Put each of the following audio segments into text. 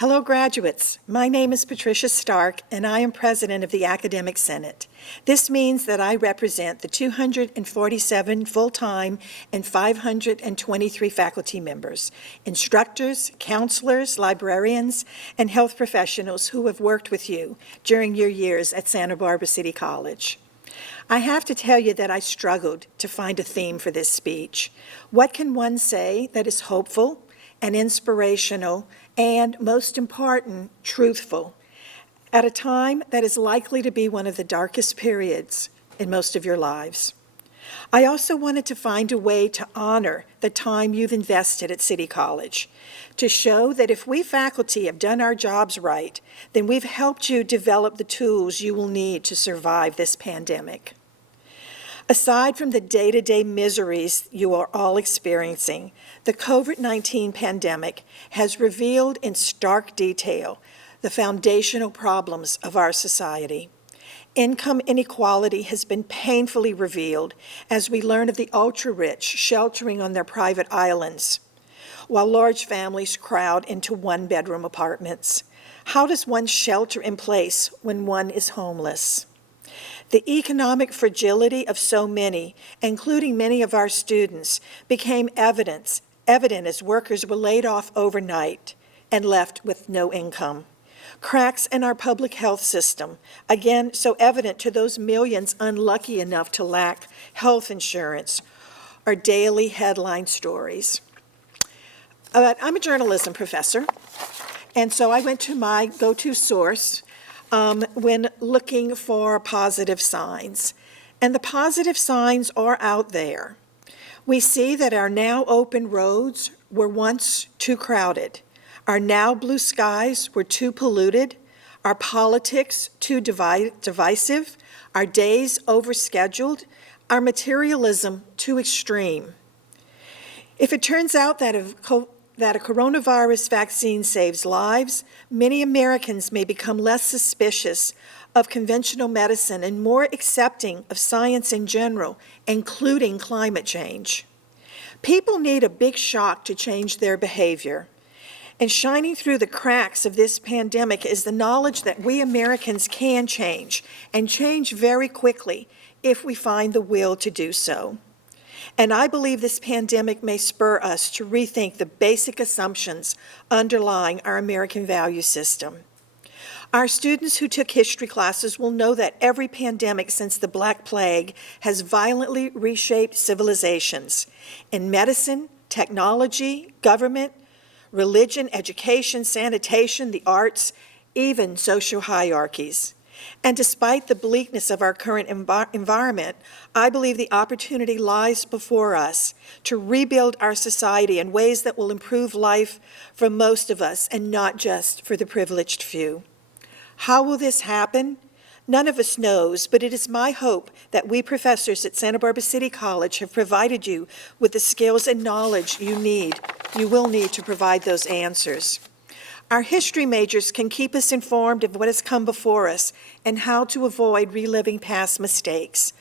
Hello, graduates. My name is Patricia Stark, and I am president of the Academic Senate. This means that I represent the 247 full-time and 523 faculty members, instructors, counselors, librarians, and health professionals who have worked with you during your years at Santa Barbara City College. I have to tell you that I struggled to find a theme for this speech. What can one say that is hopeful and inspirational and, most important, truthful, at a time that is likely to be one of the darkest periods in most of your lives? I also wanted to find a way to honor the time you've invested at City College, to show that if we faculty have done our jobs right, then we've helped you develop the tools you will need to survive this pandemic. Aside from the day-to-day miseries you are all experiencing, the COVID-19 pandemic has revealed in stark detail the foundational problems of our society. Income inequality has been painfully revealed as we learn of the ultra-rich sheltering on their private islands, while large families crowd into one-bedroom apartments. How does one shelter in place when one is homeless? The economic fragility of so many, including many of our students, became evident as workers were laid off overnight and left with no income. Cracks in our public health system, again so evident to those millions unlucky enough to lack health insurance, are daily headline stories. I'm a journalism professor, and so I went to my go-to source when looking for positive signs. And the positive signs are out there. We see that our now open roads were once too crowded. Our now blue skies were too polluted. Our politics too divisive. Our days overscheduled. Our materialism too extreme. If it turns out that a coronavirus vaccine saves lives, many Americans may become less suspicious of conventional medicine and more accepting of science in general, including climate change. People need a big shock to change their behavior. And shining through the cracks of this pandemic is the knowledge that we Americans can change, and change very quickly if we find the will to do so. And I believe this pandemic may spur us to rethink the basic assumptions underlying our American value system. Our students who took history classes will know that every pandemic since the Black Plague has violently reshaped civilizations in medicine, technology, government, religion, education, sanitation, the arts, even social hierarchies. And despite the bleakness of our current environment, I believe the opportunity lies before us to rebuild our society in ways that will improve life for most of us and not just for the privileged few. How will this happen? None of us knows, but it is my hope that we professors at Santa Barbara City College have provided you with the skills and knowledge you will need to provide those answers. Our history majors can keep us informed of what has come before us and how to avoid reliving past mistakes.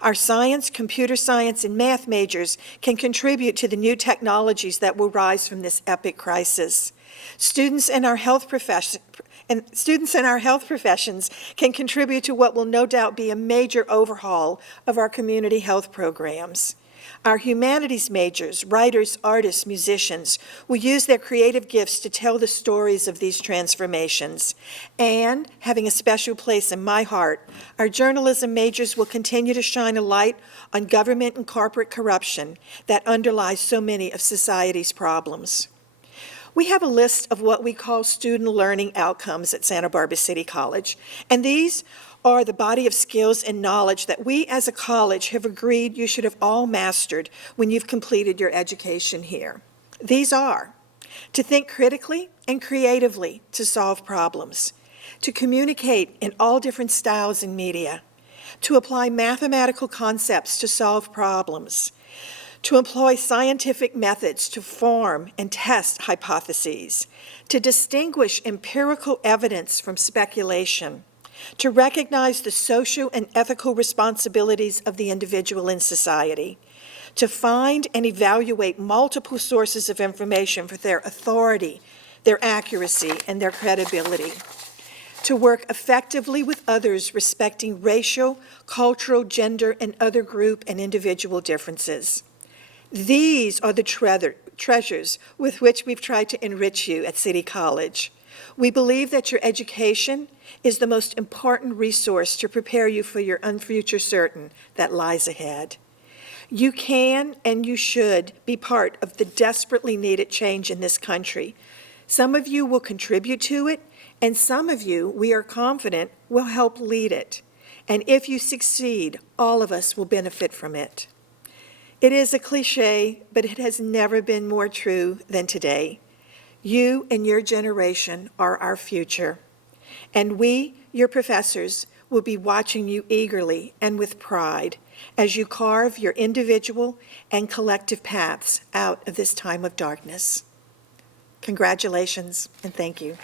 Our science, computer science, and math majors can contribute to the new technologies that will rise from this epic crisis. Students in our health professions can contribute to what will no doubt be a major overhaul of our community health programs. Our humanities majors, writers, artists, musicians, will use their creative gifts to tell the stories of these transformations. And, having a special place in my heart, our journalism majors will continue to shine a light on government and corporate corruption that underlies so many of society's problems. We have a list of what we call student learning outcomes at Santa Barbara City College, and these are the body of skills and knowledge that we as a college have agreed you should have all mastered when you've completed your education here. These are: to think critically and creatively to solve problems, to communicate in all different styles and media, to apply mathematical concepts to solve problems, to employ scientific methods to form and test hypotheses, to distinguish empirical evidence from speculation, to recognize the social and ethical responsibilities of the individual in society, to find and evaluate multiple sources of information for their authority, their accuracy, and their credibility. To work effectively with others respecting racial, cultural, gender, and other group and individual differences. These are the treasures with which we've tried to enrich you at City College. We believe that your education is the most important resource to prepare you for your future certain that lies ahead. You can and you should be part of the desperately needed change in this country. Some of you will contribute to it, and some of you, we are confident, will help lead it. And if you succeed, all of us will benefit from it. It is a cliche, but it has never been more true than today. You and your generation are our future, and we, your professors, will be watching you eagerly and with pride as you carve your individual and collective paths out of this time of darkness. Congratulations, and thank you.